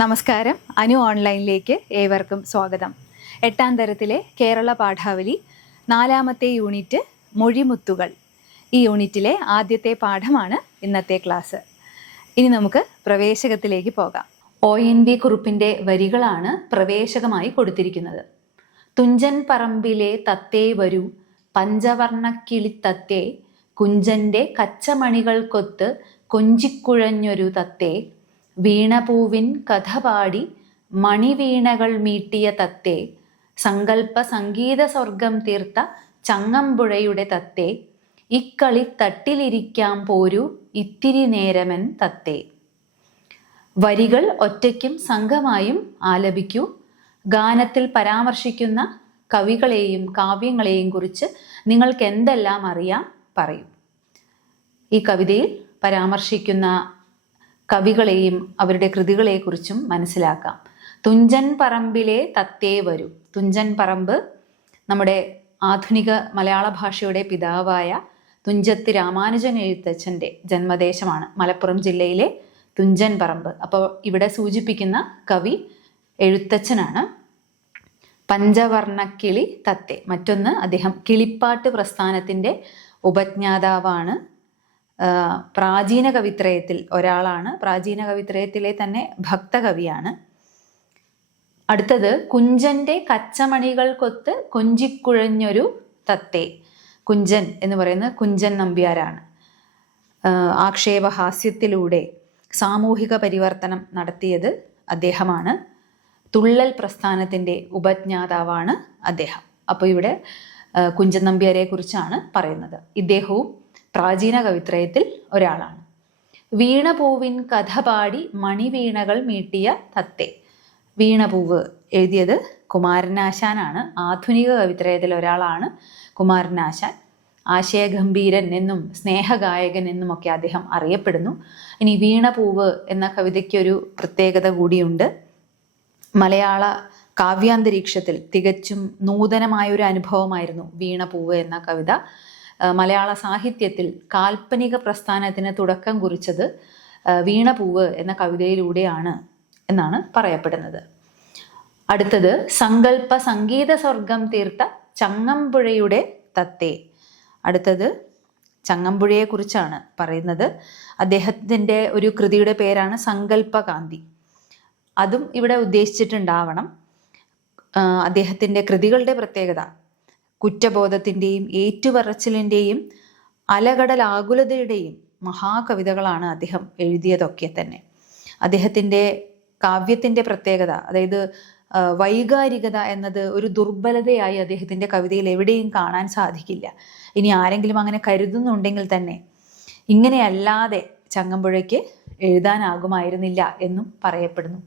നമസ്കാരം. അനു ഓൺലൈനിലേക്ക് ഏവർക്കും സ്വാഗതം. 8ാം തരത്തിലെ കേരള പാഠാവലി 4ാമത്തെ യൂണിറ്റ് മൊഴിമുത്തുകൾ. ഈ യൂണിറ്റിലെ ആദ്യത്തെ പാഠമാണ് ഇന്നത്തെ ക്ലാസ്. ഇനി നമുക്ക് പ്രവേശകത്തിലേക്ക് പോകാം. ONV കുറുപ്പിൻ്റെ വരികളാണ് പ്രവേശകമായി കൊടുത്തിരിക്കുന്നത്. തുഞ്ചൻ പറമ്പിലെ തത്തേ വരൂ, പഞ്ചവർണ്ണക്കിളിത്തത്തേ, കുഞ്ചൻ്റെ കച്ചമണികൾക്കൊത്ത് കൊഞ്ചിക്കുഴഞ്ഞൊരു തത്തേ, വീണപൂവിൻ കഥ പാടി മണിവീണകൾ മീട്ടിയ തത്തേ, സങ്കല്പ സംഗീത സ്വർഗം തീർത്ത ചങ്ങമ്പുഴയുടെ തത്തേ, ഇക്കളി തട്ടിലിരിക്കാം പോരൂ ഇത്തിരി നേരമൻ തത്തേ. വരികൾ ഒറ്റയ്ക്കും സംഘമായും ആലപിക്കൂ. ഗാനത്തിൽ പരാമർശിക്കുന്ന കവികളെയും കാവ്യങ്ങളെയും കുറിച്ച് നിങ്ങൾക്ക് എന്തെല്ലാം അറിയാം പറയൂ. ഈ കവിതയിൽ പരാമർശിക്കുന്ന കവികളെയും അവരുടെ കൃതികളെക്കുറിച്ചും മനസ്സിലാക്കാം. തുഞ്ചൻ പറമ്പിലെ തത്തേ വരൂ. തുഞ്ചൻ പറമ്പ് നമ്മുടെ ആധുനിക മലയാള ഭാഷയുടെ പിതാവായ തുഞ്ചത്ത് രാമാനുജൻ എഴുത്തച്ഛൻ്റെ ജന്മദേശമാണ് മലപ്പുറം ജില്ലയിലെ തുഞ്ചൻ പറമ്പ്. അപ്പോൾ ഇവിടെ സൂചിപ്പിക്കുന്ന കവി എഴുത്തച്ഛനാണ്. പഞ്ചവർണ്ണക്കിളി തത്തേ, മറ്റൊന്ന് അദ്ദേഹം കിളിപ്പാട്ട് പ്രസ്ഥാനത്തിൻ്റെ ഉപജ്ഞാതാവാണ്. പ്രാചീന കവിത്രയത്തിൽ ഒരാളാണ്. പ്രാചീന കവിത്രയത്തിലെ തന്നെ ഭക്തകവിയാണ്. അടുത്തത് കുഞ്ചൻ്റെ കച്ചമണികൾക്കൊത്ത് കൊഞ്ചിക്കുഴഞ്ഞൊരു തത്തേ. കുഞ്ചൻ എന്ന് പറയുന്നത് കുഞ്ചൻ നമ്പ്യാരാണ്. ആക്ഷേപഹാസ്യത്തിലൂടെ സാമൂഹിക പരിവർത്തനം നടത്തിയത് അദ്ദേഹമാണ്. തുള്ളൽ പ്രസ്ഥാനത്തിൻ്റെ ഉപജ്ഞാതാവാണ് അദ്ദേഹം. അപ്പോൾ ഇവിടെ കുഞ്ചൻ നമ്പ്യാരെ കുറിച്ചാണ് പറയുന്നത്. ഇദ്ദേഹവും പ്രാചീന കവിത്രയത്തിൽ ഒരാളാണ്. വീണപൂവിൻ കഥ പാടി മണിവീണകൾ മീട്ടിയ തത്തേ. വീണപൂവ് എഴുതിയത് കുമാരനാശാനാണ്. ആധുനിക കവിത്രയത്തിൽ ഒരാളാണ് കുമാരനാശാൻ. ആശയഗംഭീരൻ എന്നും സ്നേഹഗായകൻ എന്നുമൊക്കെ അദ്ദേഹം അറിയപ്പെടുന്നു. ഇനി വീണപൂവ് എന്ന കവിതയ്ക്കൊരു പ്രത്യേകത കൂടിയുണ്ട്. മലയാള കാവ്യാന്തരീക്ഷത്തിൽ തികച്ചും നൂതനമായൊരു അനുഭവമായിരുന്നു വീണപൂവ് എന്ന കവിത. മലയാള സാഹിത്യത്തിൽ കാൽപ്പനിക പ്രസ്ഥാനത്തിന് തുടക്കം കുറിച്ചത് വീണപൂവ് എന്ന കവിതയിലൂടെയാണ് എന്നാണ് പറയപ്പെടുന്നത്. അടുത്തത് സങ്കല്പ സംഗീത സ്വർഗം തീർത്ത ചങ്ങമ്പുഴയുടെ തത്തേ. അടുത്തത് ചങ്ങമ്പുഴയെക്കുറിച്ചാണ് പറയുന്നത്. അദ്ദേഹത്തിൻ്റെ ഒരു കൃതിയുടെ പേരാണ് സങ്കല്പകാന്തി. അതും ഇവിടെ ഉദ്ദേശിച്ചിട്ടുണ്ടാവണം. അദ്ദേഹത്തിൻ്റെ കൃതികളുടെ പ്രത്യേകത കുറ്റബോധത്തിൻ്റെയും ഏറ്റുപറച്ചിലിൻ്റെയും അലകടലാകുലതയുടെയും മഹാകവിതകളാണ് അദ്ദേഹം എഴുതിയതൊക്കെ തന്നെ. അദ്ദേഹത്തിൻ്റെ കാവ്യത്തിൻ്റെ പ്രത്യേകത, അതായത് വൈകാരികത എന്നത് ഒരു ദുർബലതയായി അദ്ദേഹത്തിൻ്റെ കവിതയിൽ എവിടെയും കാണാൻ സാധിക്കില്ല. ഇനി ആരെങ്കിലും അങ്ങനെ കരുതുന്നുണ്ടെങ്കിൽ തന്നെ ഇങ്ങനെയല്ലാതെ ചങ്ങമ്പുഴയ്ക്ക് എഴുതാനാകുമായിരുന്നില്ല എന്നും പറയപ്പെടുന്നു.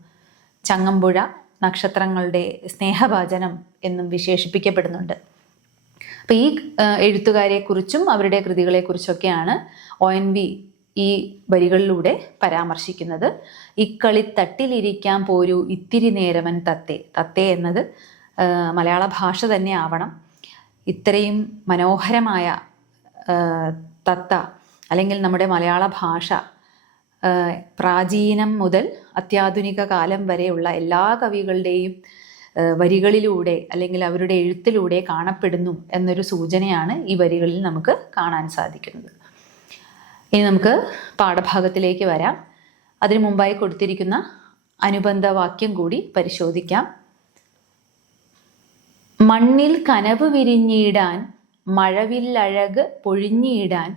ചങ്ങമ്പുഴ നക്ഷത്രങ്ങളുടെ സ്നേഹഭാജനം എന്നും വിശേഷിപ്പിക്കപ്പെടുന്നുണ്ട്. അപ്പോൾ ഈ എഴുത്തുകാരെക്കുറിച്ചും അവരുടെ കൃതികളെക്കുറിച്ചൊക്കെയാണ് ONV ഈ വരികളിലൂടെ പരാമർശിക്കുന്നത്. ഇക്കളി തട്ടിലിരിക്കാൻ പോരൂ ഇത്തിരി നേരമൻ തത്തേ. തത്തേ എന്നത് മലയാള ഭാഷ തന്നെ ആവണം. ഇത്രയും മനോഹരമായ തത്ത അല്ലെങ്കിൽ നമ്മുടെ മലയാള ഭാഷ പ്രാചീനം മുതൽ അത്യാധുനിക കാലം വരെയുള്ള എല്ലാ കവികളുടെയും വരികളിലൂടെ അല്ലെങ്കിൽ അവരുടെ എഴുത്തിലൂടെ കാണപ്പെടുന്നു എന്നൊരു സൂചനയാണ് ഈ വരികളിൽ നമുക്ക് കാണാൻ സാധിക്കുന്നത്. ഇനി നമുക്ക് പാഠഭാഗത്തിലേക്ക് വരാം. അതിനു മുമ്പായി കൊടുത്തിരിക്കുന്ന അനുബന്ധ വാക്യം കൂടി പരിശോധിക്കാം. മണ്ണിൽ കനവ് വിരിഞ്ഞിടാൻ മഴവില്ലഴക് പൊഴിഞ്ഞിടാൻ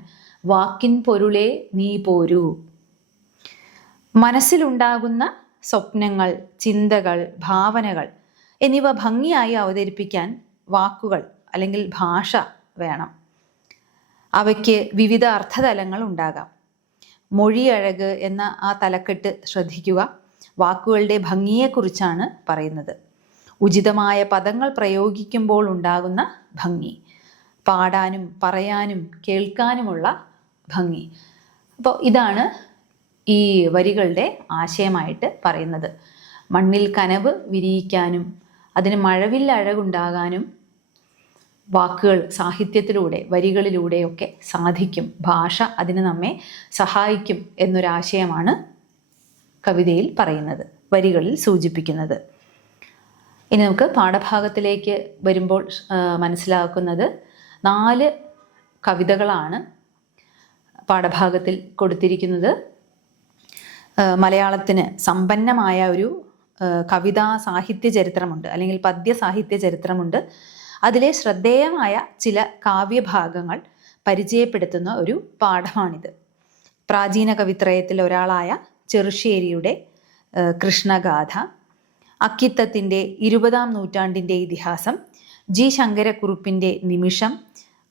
വാക്കിൻ പൊരുളെ നീ പോരൂ. മനസ്സിലുണ്ടാകുന്ന സ്വപ്നങ്ങൾ, ചിന്തകൾ, ഭാവനകൾ എന്നിവ ഭംഗിയായി അവതരിപ്പിക്കാൻ വാക്കുകൾ അല്ലെങ്കിൽ ഭാഷ വേണം. അവയ്ക്ക് വിവിധ അർത്ഥതലങ്ങൾ ഉണ്ടാകാം. മൊഴിയഴക് എന്ന ആ തലക്കെട്ട് ശ്രദ്ധിക്കുക. വാക്കുകളുടെ ഭംഗിയെക്കുറിച്ചാണ് പറയുന്നത്. ഉചിതമായ പദങ്ങൾ പ്രയോഗിക്കുമ്പോൾ ഉണ്ടാകുന്ന ഭംഗി, പാടാനും പറയാനും കേൾക്കാനുമുള്ള ഭംഗി. അപ്പോൾ ഇതാണ് ഈ വരികളുടെ ആശയമായിട്ട് പറയുന്നത്. മണ്ണിൽ കനവ് വിരിയിക്കാനും അതിന് മഴവില്ല അഴകുണ്ടാകാനും വാക്കുകൾ സാഹിത്യത്തിലൂടെ വരികളിലൂടെയൊക്കെ സാധിക്കും. ഭാഷ അതിന് നമ്മെ സഹായിക്കും എന്നൊരാശയമാണ് കവിതയിൽ പറയുന്നത്. വരികളിൽ സൂചിപ്പിക്കുന്നത്. ഇനി നമുക്ക് പാഠഭാഗത്തിലേക്ക് വരുമ്പോൾ മനസ്സിലാക്കുന്നത് 4 കവിതകളാണ് പാഠഭാഗത്തിൽ കൊടുത്തിരിക്കുന്നത്. മലയാളത്തിന് സമ്പന്നമായ ഒരു കവിതാ സാഹിത്യ ചരിത്രമുണ്ട്, അല്ലെങ്കിൽ പദ്യ സാഹിത്യ ചരിത്രമുണ്ട്. അതിലെ ശ്രദ്ധേയമായ ചില കാവ്യഭാഗങ്ങൾ പരിചയപ്പെടുത്തുന്ന ഒരു പാഠമാണിത്. പ്രാചീന കവിത്രയത്തിൽ ഒരാളായ ചെറുശ്ശേരിയുടെ കൃഷ്ണഗാഥ, അക്കിത്തത്തിൻ്റെ 20-ാം നൂറ്റാണ്ടിൻ്റെ ഇതിഹാസം, ജി ശങ്കരക്കുറുപ്പിൻ്റെ നിമിഷം,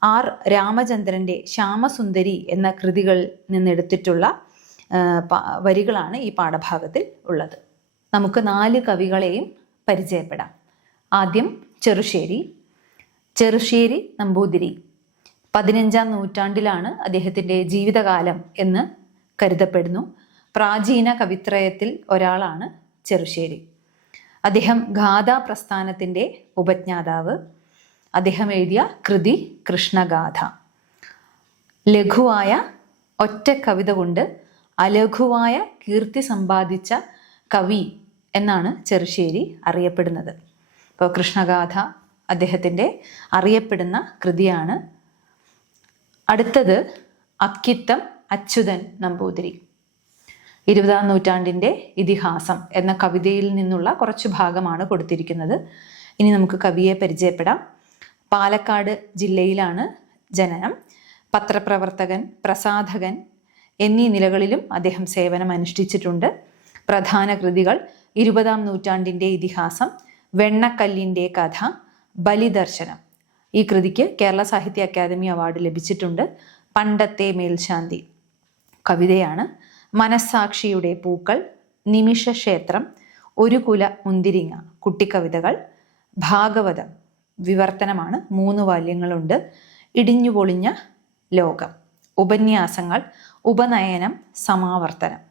ആർ രാമചന്ദ്രൻ്റെ ശ്യാമസുന്ദരി എന്ന കൃതികളിൽ നിന്നെടുത്തിട്ടുള്ള വരികളാണ് ഈ പാഠഭാഗത്തിൽ ഉള്ളത്. നമുക്ക് 4 കവികളെയും പരിചയപ്പെടാം. ആദ്യം ചെറുശ്ശേരി നമ്പൂതിരി. 15-ാം നൂറ്റാണ്ടിലാണ് അദ്ദേഹത്തിൻ്റെ ജീവിതകാലം എന്ന് കരുതപ്പെടുന്നു. പ്രാചീന കവിത്രയത്തിൽ ഒരാളാണ് ചെറുശ്ശേരി. അദ്ദേഹം ഗാഥാ പ്രസ്ഥാനത്തിൻ്റെ ഉപജ്ഞാതാവ്. അദ്ദേഹം എഴുതിയ കൃതി കൃഷ്ണഗാഥ. ലഘുവായ ഒറ്റ കവിത കൊണ്ട് അലഘുവായ കീർത്തി സമ്പാദിച്ച കവി എന്നാണ് ചെറുശ്ശേരി അറിയപ്പെടുന്നത്. അപ്പോൾ കൃഷ്ണഗാഥ അദ്ദേഹത്തിൻ്റെ അറിയപ്പെടുന്ന കൃതിയാണ്. അടുത്തത് അക്കിത്തം അച്യുതൻ നമ്പൂതിരി. 20-ാം നൂറ്റാണ്ടിൻ്റെ ഇതിഹാസം എന്ന കവിതയിൽ നിന്നുള്ള കുറച്ച് ഭാഗമാണ് കൊടുത്തിരിക്കുന്നത്. ഇനി നമുക്ക് കവിയെ പരിചയപ്പെടാം. പാലക്കാട് ജില്ലയിലാണ് ജനനം. പത്രപ്രവർത്തകൻ, പ്രസാധകൻ എന്നീ നിലകളിലും അദ്ദേഹം സേവനം അനുഷ്ഠിച്ചിട്ടുണ്ട്. പ്രധാന കൃതികൾ 20-ാം നൂറ്റാണ്ടിൻ്റെ ഇതിഹാസം, വെണ്ണക്കല്ലിൻ്റെ കഥ, ബലിദർശനം. ഈ കൃതിക്ക് കേരള സാഹിത്യ അക്കാദമി അവാർഡ് ലഭിച്ചിട്ടുണ്ട്. പണ്ടത്തെ മേൽശാന്തി കവിതയാണ്. മനസ്സാക്ഷിയുടെ പൂക്കൾ, നിമിഷക്ഷേത്രം, ഒരു കുല മുന്തിരിങ്ങ കുട്ടിക്കവിതകൾ, ഭാഗവതം വിവർത്തനമാണ്, 3 വാല്യങ്ങളുണ്ട്. ഇടിഞ്ഞുപൊളിഞ്ഞ ലോകം, ഉപന്യാസങ്ങൾ, ഉപനയനം, സമാവർത്തനം.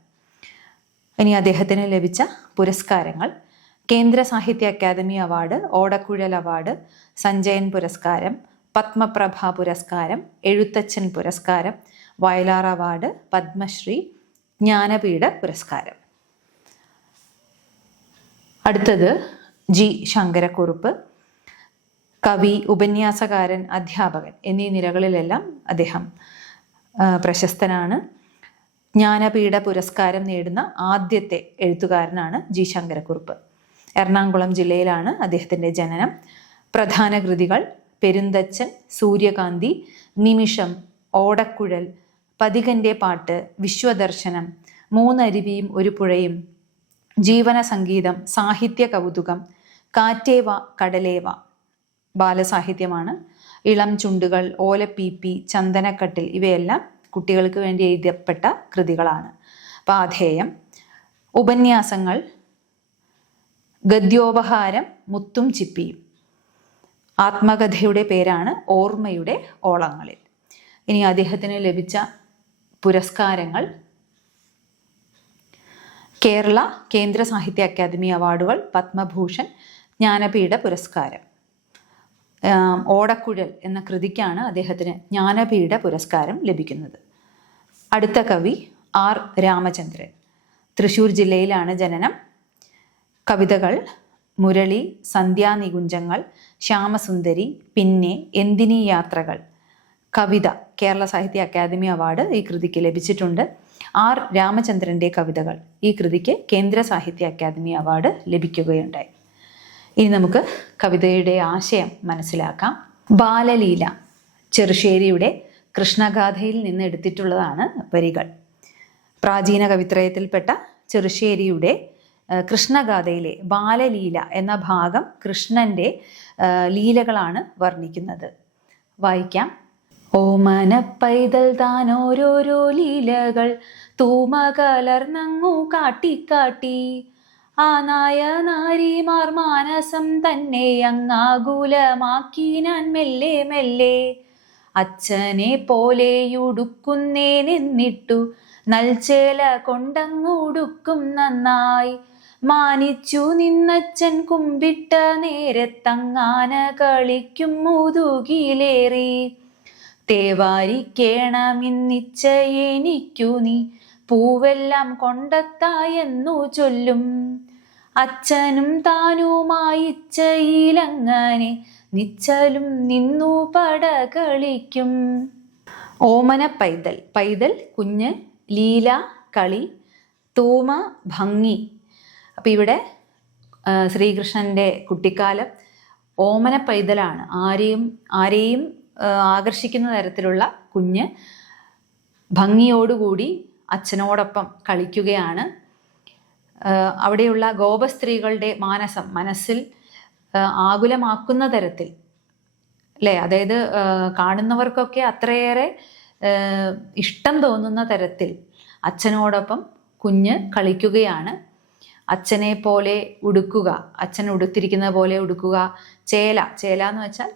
ഇനി അദ്ദേഹത്തിന് ലഭിച്ച പുരസ്കാരങ്ങൾ: കേന്ദ്ര സാഹിത്യ അക്കാദമി അവാർഡ്, ഓടക്കുഴൽ അവാർഡ്, സഞ്ജയൻ പുരസ്കാരം, പത്മപ്രഭ പുരസ്കാരം, എഴുത്തച്ഛൻ പുരസ്കാരം, വയലാർ അവാർഡ്, പത്മശ്രീ, ജ്ഞാനപീഠ പുരസ്കാരം. അടുത്തത് ജി ശങ്കരക്കുറുപ്പ്. കവി, ഉപന്യാസകാരൻ, അധ്യാപകൻ എന്നീ നിലകളിലെല്ലാം അദ്ദേഹം പ്രശസ്തനാണ്. ജ്ഞാനപീഠ പുരസ്കാരം നേടുന്ന ആദ്യത്തെ എഴുത്തുകാരനാണ് ജി ശങ്കരക്കുറുപ്പ്. എറണാകുളം ജില്ലയിലാണ് അദ്ദേഹത്തിൻ്റെ ജനനം. പ്രധാന കൃതികൾ പെരുന്തച്ചൻ, സൂര്യകാന്തി, നിമിഷം, ഓടക്കുഴൽ, പതികന്റെ പാട്ട്, വിശ്വദർശനം, 3 അരുവിയും ഒരു പുഴയും, ജീവന സംഗീതം, സാഹിത്യ കൗതുകം, കാറ്റേവ കടലേവ ബാലസാഹിത്യമാണ്, ഇളം ചുണ്ടുകൾ, ഓലപ്പീപ്പി, ചന്ദനക്കട്ടിൽ ഇവയെല്ലാം കുട്ടികൾക്ക് വേണ്ടി എഴുതപ്പെട്ട കൃതികളാണ്. പാഥേയം, ഉപന്യാസങ്ങൾ, ഗദ്യോപഹാരം, മുത്തും ചിപ്പിയും. ആത്മകഥയുടെ പേരാണ് ഓർമ്മയുടെ ഓളങ്ങളിൽ. ഇനി അദ്ദേഹത്തിന് ലഭിച്ച പുരസ്കാരങ്ങൾ: കേന്ദ്ര സാഹിത്യ അക്കാദമി അവാർഡുകൾ, പത്മഭൂഷൺ, ജ്ഞാനപീഠ പുരസ്കാരം. ഓടക്കുഴൽ എന്ന കൃതിക്കാണ് അദ്ദേഹത്തിന് ജ്ഞാനപീഠ പുരസ്കാരം ലഭിക്കുന്നത്. അടുത്ത കവി ആർ രാമചന്ദ്രൻ. തൃശ്ശൂർ ജില്ലയിലാണ് ജനനം. കവിതകൾ മുരളി, സന്ധ്യാനികുഞ്ചങ്ങൾ, ശ്യാമസുന്ദരി, പിന്നെ, എന്തിനീ യാത്രകൾ. കവിത കേരള സാഹിത്യ അക്കാദമി അവാർഡ് ഈ കൃതിക്ക് ലഭിച്ചിട്ടുണ്ട്. ആർ രാമചന്ദ്രൻ്റെ കവിതകൾ ഈ കൃതിക്ക് കേന്ദ്ര സാഹിത്യ അക്കാദമി അവാർഡ് ലഭിക്കുകയുണ്ടായി. ഇനി നമുക്ക് കവിതയുടെ ആശയം മനസ്സിലാക്കാം. ബാലലീല ചെറുശ്ശേരിയുടെ കൃഷ്ണഗാഥയിൽ നിന്ന് എടുത്തിട്ടുള്ളതാണ് വരികൾ. പ്രാചീന കവിത്രയത്തിൽപ്പെട്ട ചെറുശ്ശേരിയുടെ കൃഷ്ണഗാഥയിലെ ബാലലീല എന്ന ഭാഗം കൃഷ്ണൻ്റെ ലീലകളാണ് വർണ്ണിക്കുന്നത്. വായിക്കാം. ഓമന പൈതൽ താൻ ഓരോരോ ലീലകൾ തൂമ കലർന്നങ്ങു കാട്ടിക്കാട്ടി, ആ നായ നാരിമാർ മാനസം തന്നെ അങ്ങാകുലമാക്കിനാൻ മെല്ലെ മെല്ലെ. അച്ഛനെ പോലെയുടുക്കുന്നേനെന്നിട്ടു നൽചേല കൊണ്ടങ്ങുടുക്കും നന്നായി, മാനിച്ചു നിന്നച്ഛൻ കുമ്പിട്ട നേരത്തങ്ങാന കളിക്കും മുതുകിലേറി. തേവാരിക്കേണമിന്നിച്ചയെനിക്കു നീ പൂവെല്ലാം കൊണ്ടെത്തായെന്നു ചൊല്ലും, അച്ഛനും താനുമായിച്ചയിലങ്ങനെ നിശ്ചലും നിന്നു പടകളിക്കും. ഓമന പൈതൽ, പൈതൽ കുഞ്ഞ്, ലീല കളി, തൂമ ഭംഗി. അപ്പം ഇവിടെ ശ്രീകൃഷ്ണൻ്റെ കുട്ടിക്കാലം ഓമന പൈതലാണ്. ആരെയും ആകർഷിക്കുന്ന തരത്തിലുള്ള കുഞ്ഞ് ഭംഗിയോടുകൂടി അച്ഛനോടൊപ്പം കളിക്കുകയാണ്. അവിടെയുള്ള ഗോപസ്ത്രീകളുടെ മനസ്സിൽ ആകുലമാക്കുന്ന തരത്തിൽ, അല്ലേ, അതായത് കാണുന്നവർക്കൊക്കെ അത്രയേറെ ഇഷ്ടം തോന്നുന്ന തരത്തിൽ അച്ഛനോടൊപ്പം കുഞ്ഞ് കളിക്കുകയാണ്. അച്ഛനെ പോലെ ഉടുക്കുക, അച്ഛൻ ഉടുത്തിരിക്കുന്ന പോലെ ഉടുക്കുക, ചേല എന്ന് വെച്ചാൽ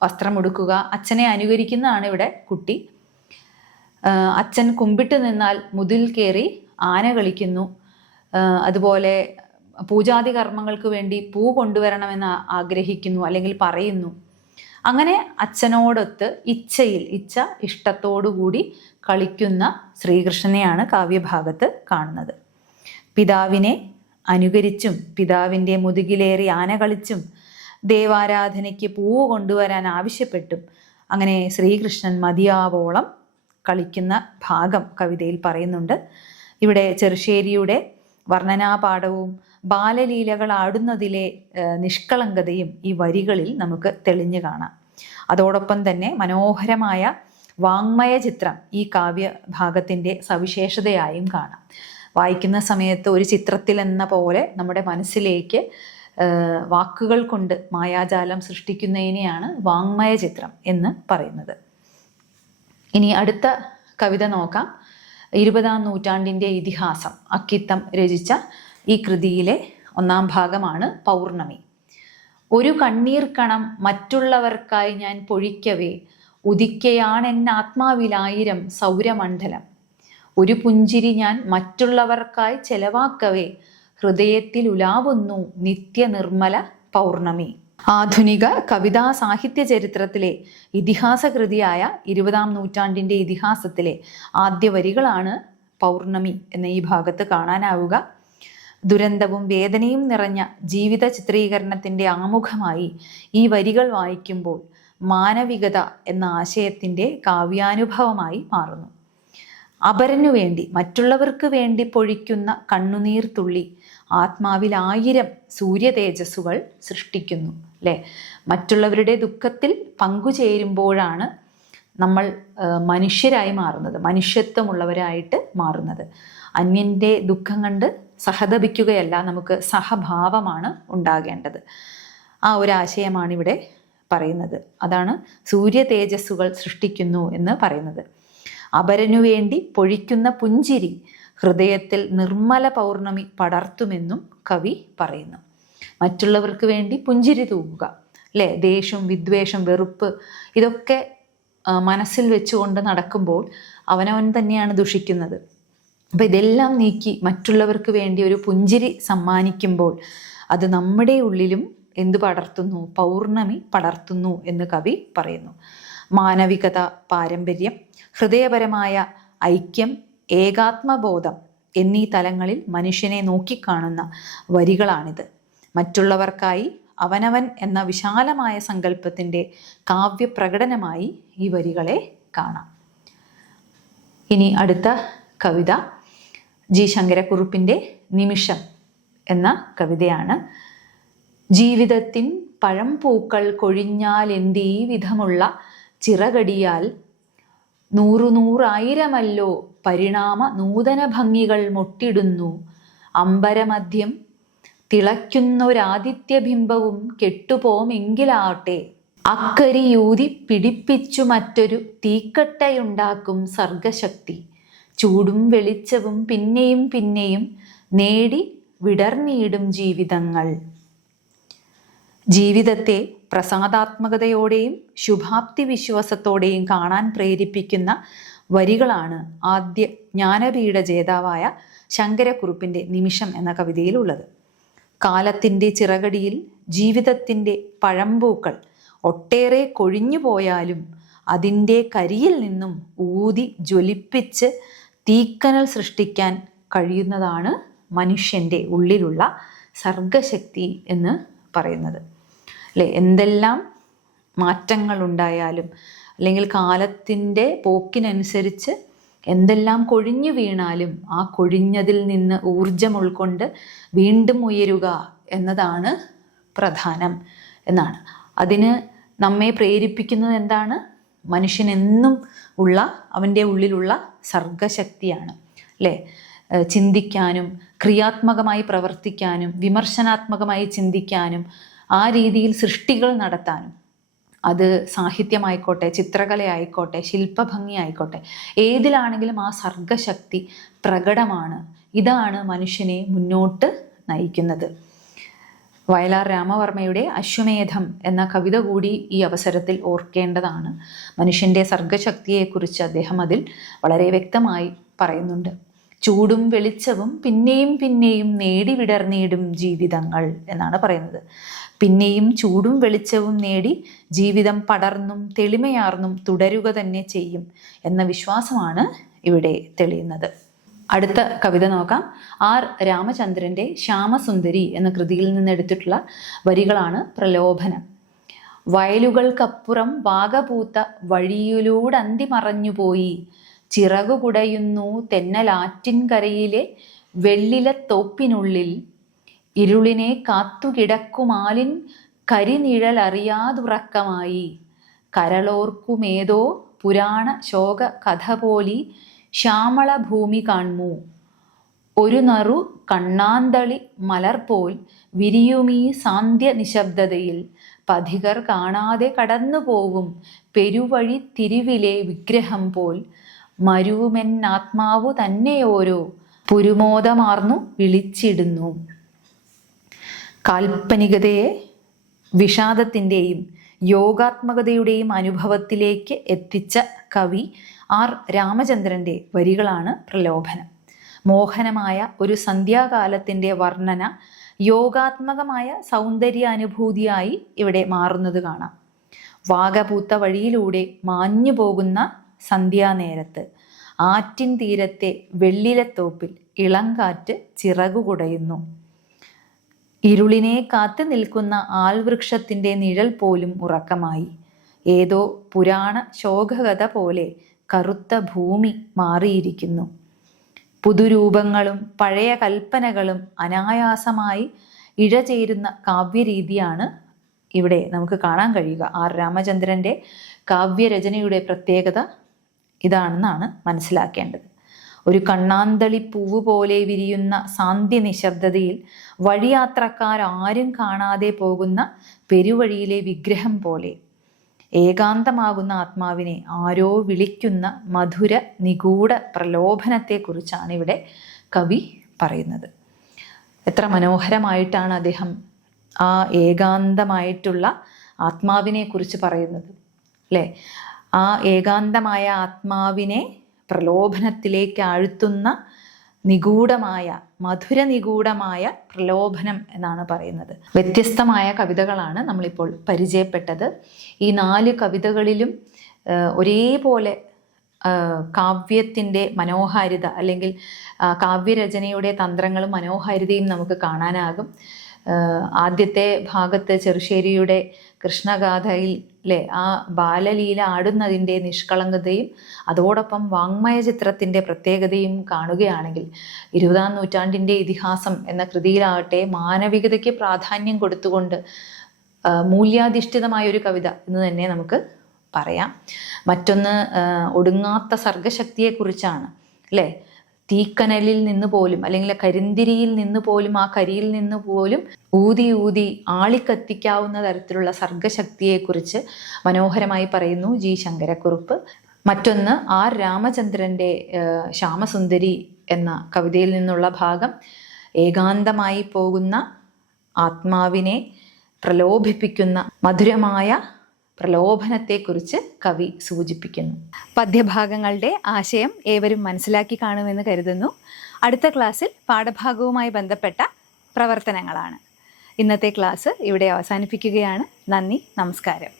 വസ്ത്രം ഉടുക്കുക, അച്ഛനെ അനുകരിക്കുന്നതാണ് ഇവിടെ കുട്ടി. അച്ഛൻ കുമ്പിട്ട് നിന്നാൽ മുതിൽ കയറി ആന കളിക്കുന്നു. അതുപോലെ പൂജാതി കർമ്മങ്ങൾക്ക് വേണ്ടി പൂ കൊണ്ടുവരണമെന്ന് ആഗ്രഹിക്കുന്നു അല്ലെങ്കിൽ പറയുന്നു. അങ്ങനെ അച്ഛനോടൊത്ത് ഇഷ്ടത്തോടുകൂടി കളിക്കുന്ന ശ്രീകൃഷ്ണനെയാണ് കാവ്യഭാഗത്ത് കാണുന്നത്. പിതാവിനെ അനുകരിച്ചും പിതാവിൻ്റെ മുതുകിലേറി ആന കളിച്ചും ദേവാരാധനയ്ക്ക് പൂവ് കൊണ്ടുവരാൻ ആവശ്യപ്പെട്ടും അങ്ങനെ ശ്രീകൃഷ്ണൻ മതിയാവോളം കളിക്കുന്ന ഭാഗം കവിതയിൽ പറയുന്നുണ്ട്. ഇവിടെ ചെറുശ്ശേരിയുടെ വർണ്ണനാപാഠവും ബാലലീലകൾ ആടുന്നതിലെ നിഷ്കളങ്കതയും ഈ വരികളിൽ നമുക്ക് തെളിഞ്ഞു കാണാം. അതോടൊപ്പം തന്നെ മനോഹരമായ വാങ്മയ ചിത്രം ഈ കാവ്യഭാഗത്തിൻ്റെ സവിശേഷതയായും കാണാം. വായിക്കുന്ന സമയത്ത് ഒരു ചിത്രത്തിൽ എന്ന പോലെ നമ്മുടെ മനസ്സിലേക്ക് വാക്കുകൾ കൊണ്ട് മായാജാലം സൃഷ്ടിക്കുന്നതിനെയാണ് വാങ്മയ ചിത്രം എന്ന് പറയുന്നത്. ഇനി അടുത്ത കവിത നോക്കാം. 20-ാം നൂറ്റാണ്ടിൻ്റെ ഇതിഹാസം അക്കിത്തം രചിച്ച ഈ കൃതിയിലെ 1-ാം ഭാഗമാണ് പൗർണമി. ഒരു കണ്ണീർ കണം മറ്റുള്ളവർക്കായി ഞാൻ പൊഴിക്കവേ ഉദിക്കയാണെന്നാത്മാവിലായിരം സൗരമണ്ഡലം. ഒരു പുഞ്ചിരി ഞാൻ മറ്റുള്ളവർക്കായി ചെലവാക്കവേ ഹൃദയത്തിൽ ഉലാവുന്നു നിത്യനിർമ്മല പൗർണമി. ആധുനിക കവിതാ സാഹിത്യ ചരിത്രത്തിലെ ഇതിഹാസ കൃതിയായ 20-ാം നൂറ്റാണ്ടിൻ്റെ ഇതിഹാസത്തിലെ ആദ്യ വരികളാണ് പൗർണമി എന്ന ഈ ഭാഗത്ത് കാണാനാവുക. ദുരന്തവും വേദനയും നിറഞ്ഞ ജീവിത ചിത്രീകരണത്തിൻ്റെ ആമുഖമായി ഈ വരികൾ വായിക്കുമ്പോൾ മാനവികത എന്ന ആശയത്തിൻ്റെ കാവ്യാനുഭവമായി മാറുന്നു. അപരനു വേണ്ടി, മറ്റുള്ളവർക്ക് വേണ്ടി പൊഴിക്കുന്ന കണ്ണുനീർ തുള്ളി ആത്മാവിൽ 1000 സൂര്യതേജസ്സുകൾ സൃഷ്ടിക്കുന്നു, അല്ലേ? മറ്റുള്ളവരുടെ ദുഃഖത്തിൽ പങ്കുചേരുമ്പോഴാണ് നമ്മൾ മനുഷ്യരായി മാറുന്നത്, മനുഷ്യത്വമുള്ളവരായിട്ട് മാറുന്നത്. അന്യൻ്റെ ദുഃഖം കണ്ട് സഹതപിക്കുകയല്ല, നമുക്ക് സഹഭാവമാണ് ഉണ്ടാകേണ്ടത്. ആ ഒരു ആശയമാണ് ഇവിടെ പറയുന്നത്. അതാണ് സൂര്യ തേജസ്സുകൾ സൃഷ്ടിക്കുന്നു എന്ന് പറയുന്നത്. അപരനു വേണ്ടി പൊഴിക്കുന്ന പുഞ്ചിരി ഹൃദയത്തിൽ നിർമ്മല പൗർണമി പടർത്തുമെന്നും കവി പറയുന്നു. മറ്റുള്ളവർക്ക് വേണ്ടി പുഞ്ചിരി തൂകുക, അല്ലേ? ദേഷ്യം, വിദ്വേഷം, വെറുപ്പ് ഇതൊക്കെ മനസ്സിൽ വെച്ചുകൊണ്ട് നടക്കുമ്പോൾ അവനവൻ തന്നെയാണ് ദുഷിക്കുന്നത്. അപ്പം ഇതെല്ലാം നീക്കി മറ്റുള്ളവർക്ക് വേണ്ടി ഒരു പുഞ്ചിരി സമ്മാനിക്കുമ്പോൾ അത് നമ്മുടെ ഉള്ളിലും എന്ത് പടർത്തുന്നു? പൗർണമി പടർത്തുന്നു എന്ന് കവി പറയുന്നു. മാനവികത, പാരമ്പര്യം, ഹൃദയപരമായ ഐക്യം, ഏകാത്മബോധം എന്നീ തലങ്ങളിൽ മനുഷ്യനെ നോക്കിക്കാണുന്ന വരികളാണിത്. മറ്റുള്ളവർക്കായി അവനവൻ എന്ന വിശാലമായ സങ്കല്പത്തിൻ്റെ കാവ്യപ്രകടനമായി ഈ വരികളെ കാണാം. ഇനി അടുത്ത കവിത ജി ശങ്കരക്കുറുപ്പിൻ്റെ നിമിഷം എന്ന കവിതയാണ്. ജീവിതത്തിൻ പഴംപൂക്കൾ കൊഴിഞ്ഞാൽ എന്തീ വിധമുള്ള ചിറകടിയാൽ 100,000,000 പരിണാമ നൂതന ഭംഗികൾ മൊട്ടിടുന്നു. അമ്പരമധ്യം തിളയ്ക്കുന്നൊരാദിത്യബിംബവും കെട്ടുപോമെങ്കിലാവട്ടെ അക്കരിയൂതി പിടിപ്പിച്ചു മറ്റൊരു തീക്കട്ടയുണ്ടാക്കും സർഗശക്തി. ചൂടും വെളിച്ചവും പിന്നെയും പിന്നെയും നേടി വിടർന്നിടും ജീവിതങ്ങൾ. ജീവിതത്തെ പ്രസാദാത്മകതയോടെയും ശുഭാപ്തി വിശ്വാസത്തോടെയും കാണാൻ പ്രേരിപ്പിക്കുന്ന വരികളാണ് ആദ്യ ജ്ഞാനപീഠ ജേതാവായ ശങ്കരക്കുറുപ്പിൻ്റെ നിമിഷം എന്ന കവിതയിലുള്ളത്. കാലത്തിൻ്റെ ചിറകടിയിൽ ജീവിതത്തിൻ്റെ പഴമ്പൂക്കൾ ഒട്ടേറെ കൊഴിഞ്ഞു പോയാലും അതിൻ്റെ കരിയിൽ നിന്നും ഊതി ജ്വലിപ്പിച്ച് തീക്കനൽ സൃഷ്ടിക്കാൻ കഴിയുന്നതാണ് മനുഷ്യൻ്റെ ഉള്ളിലുള്ള സർഗശക്തി എന്ന് പറയുന്നത്. അല്ലേ, എന്തെല്ലാം മാറ്റങ്ങൾ ഉണ്ടായാലും അല്ലെങ്കിൽ കാലത്തിൻ്റെ പോക്കിനനുസരിച്ച് എന്തെല്ലാം കൊഴിഞ്ഞു വീണാലും ആ കൊഴിഞ്ഞതിൽ നിന്ന് ഊർജം ഉൾക്കൊണ്ട് വീണ്ടും ഉയരുക എന്നതാണ് പ്രധാനം എന്നാണ്. അതിന് നമ്മെ പ്രേരിപ്പിക്കുന്നത് എന്താണ്? മനുഷ്യനെന്നും ഉള്ള അവൻ്റെ ഉള്ളിലുള്ള സർഗശക്തിയാണ്. അല്ലേ, ചിന്തിക്കാനും ക്രിയാത്മകമായി പ്രവർത്തിക്കാനും വിമർശനാത്മകമായി ചിന്തിക്കാനും ആ രീതിയിൽ സൃഷ്ടികൾ നടത്താനും, അത് സാഹിത്യമായിക്കോട്ടെ, ചിത്രകലയായിക്കോട്ടെ, ശില്പഭംഗി ആയിക്കോട്ടെ, ഏതിലാണെങ്കിലും ആ സർഗശക്തി പ്രകടമാണ്. ഇതാണ് മനുഷ്യനെ മുന്നോട്ട് നയിക്കുന്നത്. വയലാർ രാമവർമ്മയുടെ അശ്വമേധം എന്ന കവിത കൂടി ഈ അവസരത്തിൽ ഓർക്കേണ്ടതാണ്. മനുഷ്യൻ്റെ സർഗശക്തിയെക്കുറിച്ച് അദ്ദേഹം അതിൽ വളരെ വ്യക്തമായി പറയുന്നുണ്ട്. ചൂടും വെളിച്ചവും പിന്നെയും പിന്നെയും നേടി വിടർന്നിടും ജീവിതങ്ങൾ എന്നാണ് പറയുന്നത്. പിന്നെയും ചൂടും വെളിച്ചവും നേടി ജീവിതം പടർന്നും തെളിമയാർന്നും തുടരുക തന്നെ ചെയ്യും എന്ന വിശ്വാസമാണ് ഇവിടെ തെളിയുന്നത്. അടുത്ത കവിത നോക്കാം. ആർ രാമചന്ദ്രൻ്റെ ശ്യാമസുന്ദരി എന്ന കൃതിയിൽ നിന്ന് എടുത്തിട്ടുള്ള വരികളാണ് പ്രലോഭനം. വയലുകൾക്കപ്പുറം വാഗപൂത്ത വഴിയിലൂടന്തി മറഞ്ഞുപോയി, ചിറകുകുടയുന്നു തെന്നലാറ്റിൻകരയിലെ വെള്ളിലത്തോപ്പിനുള്ളിൽ, ഇരുളിനെ കാത്തുകിടക്കുമാലിൻ കരിനിഴലറിയാതുറക്കമായി, കരളോർക്കുമേതോ പുരാണ ശോക കഥ പോലി ശ്യാമള ഭൂമി കാൺമു, ഒരു നറു കണ്ണാന്തളി മലർപോൽ വിരിയുമീ സാന്ധ്യ നിശബ്ദതയിൽ, പഥികർ കാണാതെ കടന്നുപോകും പെരുവഴി തിരിവിലെ വിഗ്രഹം പോൽ, മരുവുമെന്നാത്മാവു തന്നെയോരോ പുരുമോദമാർന്നു വിളിച്ചിടുന്നു. കാൽപ്പനികതയെ വിഷാദത്തിൻ്റെയും യോഗാത്മകതയുടെയും അനുഭവത്തിലേക്ക് എത്തിച്ച കവി ആർ രാമചന്ദ്രൻ്റെ വരികളാണ് പ്രലോഭനം. മോഹനമായ ഒരു സന്ധ്യാകാലത്തിൻ്റെ വർണ്ണന യോഗാത്മകമായ സൗന്ദര്യാനുഭൂതിയായി ഇവിടെ മാറുന്നത് കാണാം. വാഗപൂത്ത വഴിയിലൂടെ മാഞ്ഞു പോകുന്ന സന്ധ്യാനേരത്ത് ആറ്റിൻ തീരത്തെ വെള്ളിലത്തോപ്പിൽ ഇളങ്കാറ്റ് ചിറകുകുടയുന്നു. ഇരുളിനെ കാത്തു നിൽക്കുന്ന ആൽവൃക്ഷത്തിൻ്റെ നിഴൽ പോലും ഉറക്കമായി. ഏതോ പുരാണ ശോകകഥ പോലെ കറുത്ത ഭൂമി മാറിയിരിക്കുന്നു. പുതുരൂപങ്ങളും പഴയ കൽപ്പനകളും അനായാസമായി ഇഴചേരുന്ന കാവ്യരീതിയാണ് ഇവിടെ നമുക്ക് കാണാൻ കഴിയുക. ആർ രാമചന്ദ്രൻ്റെ കാവ്യരചനയുടെ പ്രത്യേകത ഇതാണെന്നാണ് മനസ്സിലാക്കേണ്ടത്. ഒരു കണ്ണാന്തളി പൂവ് പോലെ വിരിയുന്ന സാന്ധ്യ നിശബ്ദതയിൽ വഴിയാത്രക്കാരും കാണാതെ പോകുന്ന പെരുവഴിയിലെ വിഗ്രഹം പോലെ ഏകാന്തമാകുന്ന ആത്മാവിനെ ആരോ വിളിക്കുന്ന മധുര നിഗൂഢ പ്രലോഭനത്തെക്കുറിച്ചാണ് ഇവിടെ കവി പറയുന്നത്. എത്ര മനോഹരമായിട്ടാണ് അദ്ദേഹം ആ ഏകാന്തമായിട്ടുള്ള ആത്മാവിനെ കുറിച്ച് പറയുന്നത്, അല്ലേ? ആ ഏകാന്തമായ ആത്മാവിനെ പ്രലോഭനത്തിലേക്ക് ആഴ്ത്തുന്ന നിഗൂഢമായ മധുര നിഗൂഢമായ പ്രലോഭനം എന്നാണ് പറയുന്നത്. വ്യത്യസ്തമായ കവിതകളാണ് നമ്മളിപ്പോൾ പരിചയപ്പെട്ടത്. ഈ 4 കവിതകളിലും ഒരേപോലെ കാവ്യത്തിൻ്റെ മനോഹാരിത അല്ലെങ്കിൽ കാവ്യരചനയുടെ തന്ത്രങ്ങളും മനോഹാരിതയും നമുക്ക് കാണാനാകും. ആദ്യത്തെ ഭാഗത്ത് ചെറുശ്ശേരിയുടെ കൃഷ്ണഗാഥയിൽ ആ ബാലലീല ആടുന്നതിൻ്റെ നിഷ്കളങ്കതയും അതോടൊപ്പം വാങ്മയ ചിത്രത്തിൻ്റെ പ്രത്യേകതയും കാണുകയാണെങ്കിൽ 20-ാം നൂറ്റാണ്ടിൻ്റെ ഇതിഹാസം എന്ന കൃതിയിലാകട്ടെ മാനവികതയ്ക്ക് പ്രാധാന്യം കൊടുത്തുകൊണ്ട് മൂല്യാധിഷ്ഠിതമായൊരു കവിത എന്ന് തന്നെ നമുക്ക് പറയാം. മറ്റൊന്ന് ഒടുങ്ങാത്ത സർഗശക്തിയെക്കുറിച്ചാണ്, അല്ലേ? തീക്കനലിൽ നിന്ന് പോലും അല്ലെങ്കിൽ കരിന്തിരിയിൽ നിന്ന് പോലും ആ കരിയിൽ നിന്ന് പോലും ഊതി ഊതി ആളിക്കത്തിക്കാവുന്ന തരത്തിലുള്ള സർഗശക്തിയെക്കുറിച്ച് മനോഹരമായി പറയുന്നു ജി ശങ്കരക്കുറുപ്പ്. മറ്റൊന്ന് ആർ രാമചന്ദ്രൻ്റെ ശ്യാമസുന്ദരി എന്ന കവിതയിൽ നിന്നുള്ള ഭാഗം ഏകാന്തമായി പോകുന്ന ആത്മാവിനെ പ്രലോഭിപ്പിക്കുന്ന മധുരമായ പ്രലോഭനത്തെക്കുറിച്ച് കവി സൂചിപ്പിക്കുന്നു. പദ്യഭാഗങ്ങളുടെ ആശയം ഏവരും മനസ്സിലാക്കി കാണുമെന്ന് കരുതുന്നു. അടുത്ത ക്ലാസ്സിൽ പാഠഭാഗവുമായി ബന്ധപ്പെട്ട പ്രവർത്തനങ്ങളാണ്. ഇന്നത്തെ ക്ലാസ് ഇവിടെ അവസാനിപ്പിക്കുകയാണ്. നന്ദി, നമസ്കാരം.